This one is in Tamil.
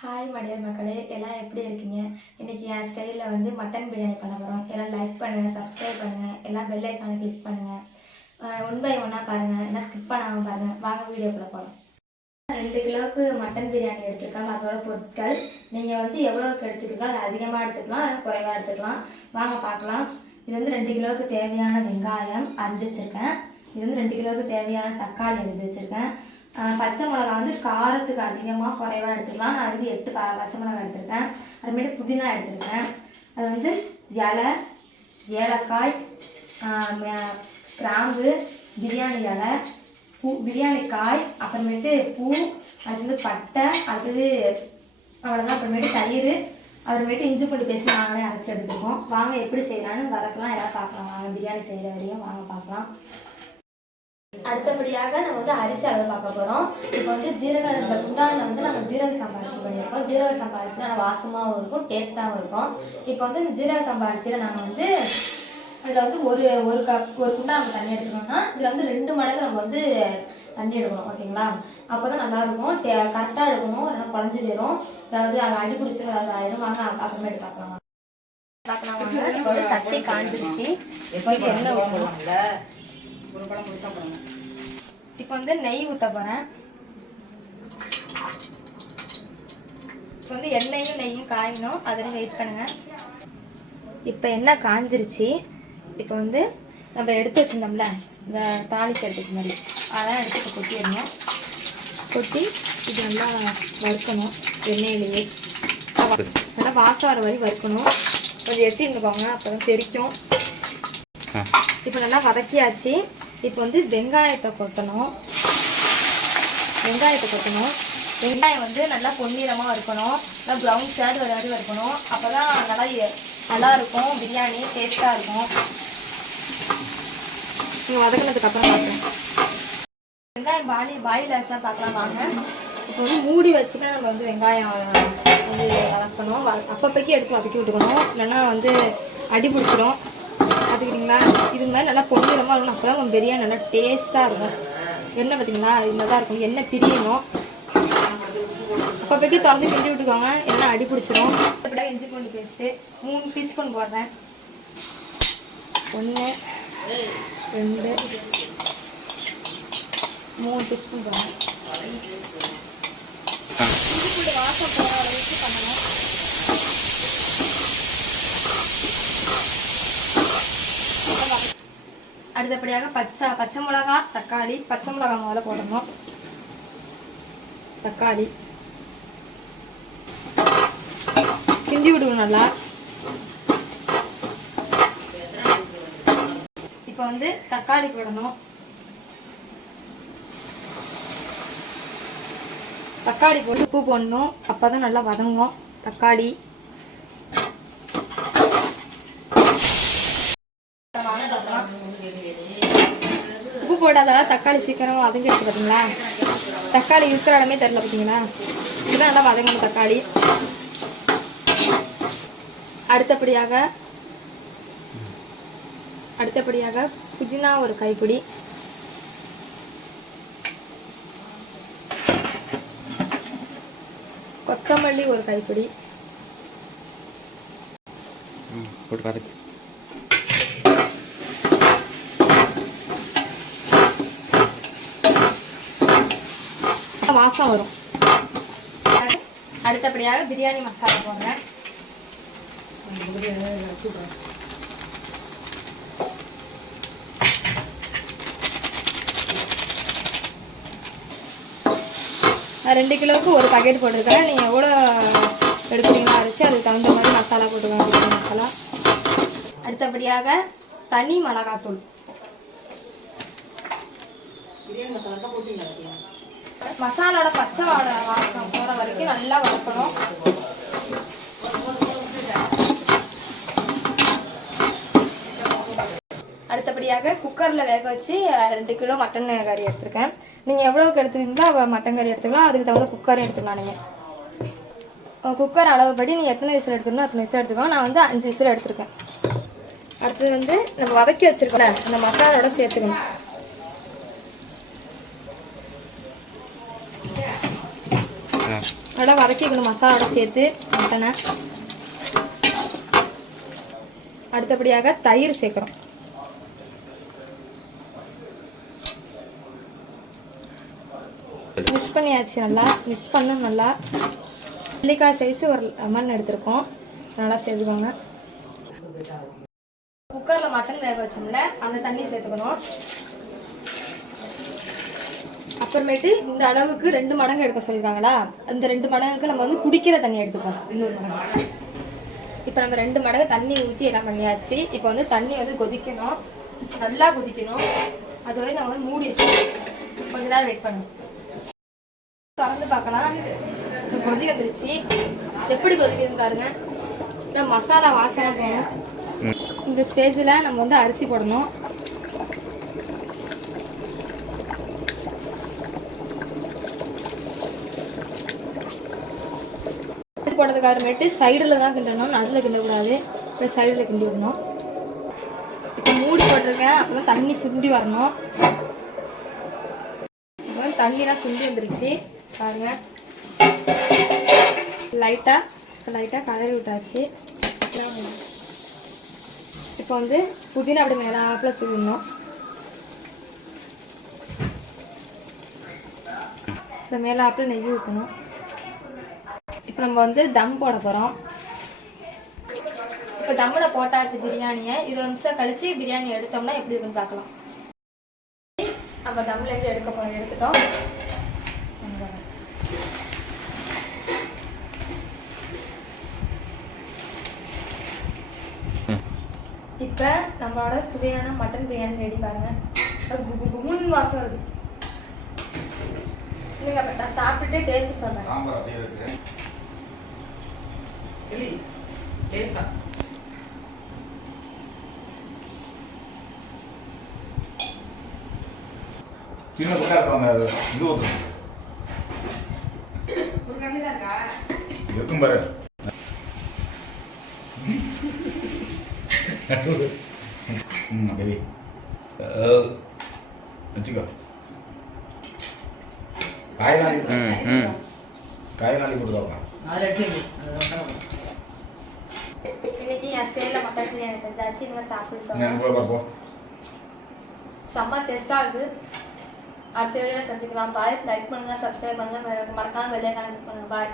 ஹாய் மடியார் மக்களே. எல்லாம் எப்படி இருக்கீங்க? இன்னைக்கு என் ஸ்டைலில் வந்து மட்டன் பிரியாணி பண்ண போகிறோம் எல்லாம் லைக் பண்ணுங்கள் சப்ஸ்கிரைப் பண்ணுங்கள் எல்லாம் பெல் ஐக்கானை கிளிக் பண்ணுங்கள் ஒன் பை ஒன்னாக பாருங்கள் என்ன ஸ்கிப் பண்ணாமல் பாருங்கள் வாங்க வீடியோக்குள்ளே போகலாம் ரெண்டு கிலோவுக்கு மட்டன் பிரியாணி எடுத்துருக்காங்க. அதோட பொருட்கள் நீங்கள் வந்து எவ்வளோக்கு எடுத்துக்கலாம்? அது அதிகமாக எடுத்துக்கலாம் அது குறைவாக எடுத்துக்கலாம்? வாங்க பார்க்கலாம். இது வந்து ரெண்டு கிலோவுக்கு தேவையான வெங்காயம் அரிஞ்சு வச்சுருக்கேன். இது வந்து ரெண்டு கிலோவுக்கு தேவையான தக்காளி அரிஞ்சு வச்சுருக்கேன். பச்சை மிளகா வந்து காரத்துக்கு அதிகமாக குறைவாக எடுத்துக்கலாம். நான் வந்து எட்டு ப பச்சை மிளகா எடுத்திருக்கேன். அப்புறமேட்டு புதினா எடுத்திருக்கேன். அது வந்து இலை ஏலக்காய் கிராம்பு பிரியாணி இலை பூ பிரியாணி காய் அப்புறமேட்டு பூ அடுத்தது பட்டை அடுத்தது அவ்வளோதான் அப்புறமேட்டு தயிர் அப்புறமேட்டு இஞ்சி பூண்டு பேசி நாங்களே அரைச்சி எடுத்துருக்கோம். வாங்க எப்படி செய்யலான்னு வதக்கலாம். எல்லாம் பார்க்கலாம். வாங்க பிரியாணி செய்கிற வரையும் வாங்க பார்க்கலாம். அடுத்தபடியாக நம்ம வந்து அரிசி அளவு பார்க்க போகிறோம் இப்போ வந்து ஜீரக இந்த குண்டானில் வந்து நம்ம ஜீரக சம்பா அரிசி பண்ணியிருக்கோம். ஜீரக சம்பா அரிசி நல்லா வாசமாகவும் இருக்கும் டேஸ்ட்டாகவும் இருக்கும். இப்போ வந்து இந்த ஜீரக சம்பா அரிசியில் நாங்கள் வந்து அதில் வந்து ஒரு ஒரு கப் ஒரு குண்டா நம்ம தண்ணி எடுத்துக்கணும்னா இதில் வந்து ரெண்டு மடங்கு நம்ம வந்து தண்ணி எடுக்கணும் ஓகேங்களா? அப்போ தான் நல்லாயிருக்கும். டே கரெக்டாக எடுக்கணும் இல்லைன்னா குழஞ்சி போயிடும் அதாவது அது அடி பிடிச்சி அதாவது ஆயிரும். வாங்க அப்~ அப்புறமேட்டு பார்க்கலாம். பார்க்கலாம் வாங்க. இப்போ வந்து சட்டி காஞ்சிருச்சு. இப்போ எண்ணெய் ஊற்றணும் இப்போ வந்து நெய் ஊற்ற போகிறேன் இப்போ வந்து எண்ணெயும் நெய்யும் காயணும். அதில் வெயிட் பண்ணுங்க. இப்போ எண்ணெய் காஞ்சிருச்சு. இப்போ வந்து நம்ம எடுத்து வச்சிருந்தோம்ல இந்த தாளிக்கிறதுக்கு மாதிரி அதெல்லாம் எடுத்து இப்போ கொட்டிடணும். கொட்டி இது நல்லா வறுக்கணும் எண்ணெயிலேயே. நல்லா வாசம் வர வரை வறுக்கணும். கொஞ்சம் எட்டி இருந்துக்கோங்க அப்போ தான் தெரிக்கும் இப்போ நல்லா வதக்கியாச்சு. இப்போ வந்து வெங்காயத்தை கொட்டணும். வெங்காயத்தை கொட்டணும். வெங்காயம் வந்து நல்லா பொன்னிறமாக இருக்கணும் நல்லா ப்ரௌன் ஷேட் வராது இருக்கணும் அப்போ தான் நல்லா நல்லா இருக்கும் பிரியாணி டேஸ்ட்டாக இருக்கும். நீங்கள் வதக்கினதுக்கு அப்புறம் பார்க்குறேன் வெங்காயம் பாலி பாயில் வச்சா பார்க்கலாம் வாங்க. இப்போ வந்து மூடி வச்சு தான் நம்ம வந்து வெங்காயம் வந்து வதக்கணும் வ- அப்பப்போக்கி எடுத்து வதக்கி விட்டுக்கணும். இல்லைன்னா வந்து அடி பிடிச்சிரும். பார்த்துக்கிட்டிங்களா இது மாதிரி நல்லா பொன்னிறமாக இருக்கணும். அப்போ தான் பிரியாணி நல்லா டேஸ்ட்டாக இருக்கும். எண்ணெய் பார்த்தீங்களா மாதிரி தான் இருக்கும் எண்ணெய் பிரியணும் அப்பப்போக்கி திறந்து கிண்டி விட்டுக்கோங்க. எண்ணெய் அடி பிடிச்சிரும். அப்படியே இஞ்சி பூண்டு பேஸ்ட்டு மூணு டீஸ்பூன் போடுறேன். ஒன்று ரெண்டு மூணு டீஸ்பூன் போடுறேன். இஞ்சி பூண்டு வாசம் போகிற அளவுக்கு பண்ணணும் அடுத்தபடியாக பச்சை பச்சை மிளகா தக்காளி பச்சை மிளகா முதல்ல போடணும். தக்காளி. கிண்டி விடுவோம் நல்லா. இப்போ வந்து தக்காளி போடணும். தக்காளி போட்டு உப்பு போடணும். அப்போ தான் நல்லா வதங்கும் தக்காளி. போடாதால தக்காளி சீக்கிரம் வதங்கிடுச்சு பார்த்தீங்களா தக்காளி இருக்கிற இடமே தெரில பார்த்தீங்களா இதுதான் நல்லா வதங்கணும் தக்காளி. அடுத்தபடியாக அடுத்தபடியாக புதினா ஒரு கைப்பிடி. கொத்தமல்லி ஒரு கைப்பிடி. போட்டு வதக்கு. வாசம் வரும். அடுத்தபடியாக பிரியாணி மசாலா போடுறேன். நான் ரெண்டு கிலோவுக்கு ஒரு பாக்கெட் போட்டிருக்கேன் நீங்கள் எவ்வளோ எடுக்கிறீங்களோ அரிசி அதுக்கு தகுந்த மாதிரி மசாலா போட்டுக்கோங்க பிரியாணி மசாலா. அடுத்தபடியாக தனி மிளகாத்தூள். பிரியாணி மசாலா தான் போட்டீங்களா? மசாலோட பச்சை வாட வாசம் போகிற வரைக்கும் நல்லா வதக்கணும். அடுத்தபடியாக குக்கரில் வேக வச்சு ரெண்டு கிலோ மட்டன் கறி எடுத்திருக்கேன். நீங்கள் எவ்வளோக்கு எடுத்துக்கிங்களோ அவ்வளோ மட்டன் கறி எடுத்துக்கலாம். அதுக்கு தகுந்த குக்கர் எடுத்துக்கலாம் நீங்கள் குக்கர் அளவுபடி நீங்கள் எத்தனை விசில் எடுத்துக்கணும் அத்தனை விசில் எடுத்துக்கோங்க. நான் வந்து அஞ்சு விசில் எடுத்திருக்கேன். அடுத்தது வந்து நம்ம வதக்கி வச்சிருக்கோம்ல அந்த மசாலோட சேர்த்துக்கணும். நல்லா வதக்கிக்கணும் மசாலாவோட சேர்த்து மட்டனை அடுத்தபடியாக தயிர் சேர்க்குறோம் மிஸ் பண்ணியாச்சு நல்லா மிஸ் பண்ணும் நல்லா. நெல்லிக்காய் சைஸு ஒரு லெமன் எடுத்திருக்கோம். நல்லா சேர்த்துக்கோங்க. குக்கரில் மட்டன் வேக வச்சோம்ல அந்த தண்ணியை சேர்த்துக்கணும். அப்புறமேட்டு இந்த அளவுக்கு ரெண்டு மடங்கு எடுக்க சொல்லியிருக்காங்களா அந்த ரெண்டு மடங்குக்கு நம்ம வந்து குடிக்கிற தண்ணி எடுத்துக்கோம் இன்னொரு மடங்கு. இப்போ நம்ம ரெண்டு மடங்கு தண்ணி ஊற்றி எல்லாம் பண்ணியாச்சு. இப்போ வந்து தண்ணி வந்து கொதிக்கணும். நல்லா கொதிக்கணும். அது வரை நம்ம வந்து மூடி வச்சு கொஞ்ச நேரம் வெயிட் பண்ணணும். திறந்து பார்க்கலாம். கொதிக்க வந்துருச்சு எப்படி கொதிக்குதுன்னு பாருங்க. இந்த மசாலா வாசனை போகணும் இந்த ஸ்டேஜில் நம்ம வந்து அரிசி போடணும். அதுக்கு அப்புறமேட்டு சைடில் தான் கிண்டணும் நடுவில் கிண்டக்கூடாது. அப்புறம் சைடில் கிண்டி விடணும் இப்போ மூடி போட்டிருக்கேன். அப்போ தண்ணி சுண்டி வரணும். இப்போ தண்ணிலாம் சுண்டி வந்துருச்சு. பாருங்கள் லைட்டாக லைட்டாக கதறி விட்டாச்சு. இப்போ வந்து புதினா அப்படி மேலாப்பில் தூவிடணும். இந்த மேலாப்பில் நெய் ஊற்றணும் இப்போ நம்ம வந்து தம் போட போகிறோம் இப்போ தம்மில் போட்டாச்சு பிரியாணியை. இருபது நிமிஷம் கழித்து பிரியாணி எடுத்தோம்னா எப்படி இருக்குன்னு பார்க்கலாம். அப்போ தம்லேருந்து எடுக்க போகிறோம் எடுத்துட்டோம். இப்போ நம்மளோட சுவையான மட்டன் பிரியாணி ரெடி பாருங்க. அது வாசம் வருது. இல்லைங்க நான் சாப்பிட்டுட்டு டேஸ்ட் சொல்கிறேன் கிளி லேசா சின்ன குட்டா இருக்கவங்க இது இருக்கா இருக்கும் பாரு ம் அப்படியே வச்சுக்கோ காய் நாளி காய் நாளி கொடுத்தாப்பா இன்னைக்கு என் ஸ்டைலில் மட்டன் பிரியாணி செஞ்சாச்சு இவங்க சாப்பிட்டு பார்ப்போம் செம்ம டேஸ்ட்டாக இருக்குது அடுத்த வீடியோவில் சந்திக்கலாம். பாய் லைக் பண்ணுங்கள் சப்ஸ்கிரைப் பண்ணுங்கள் மறக்காமல் வெளியே கனெக்ட் பண்ணுங்கள் பாய்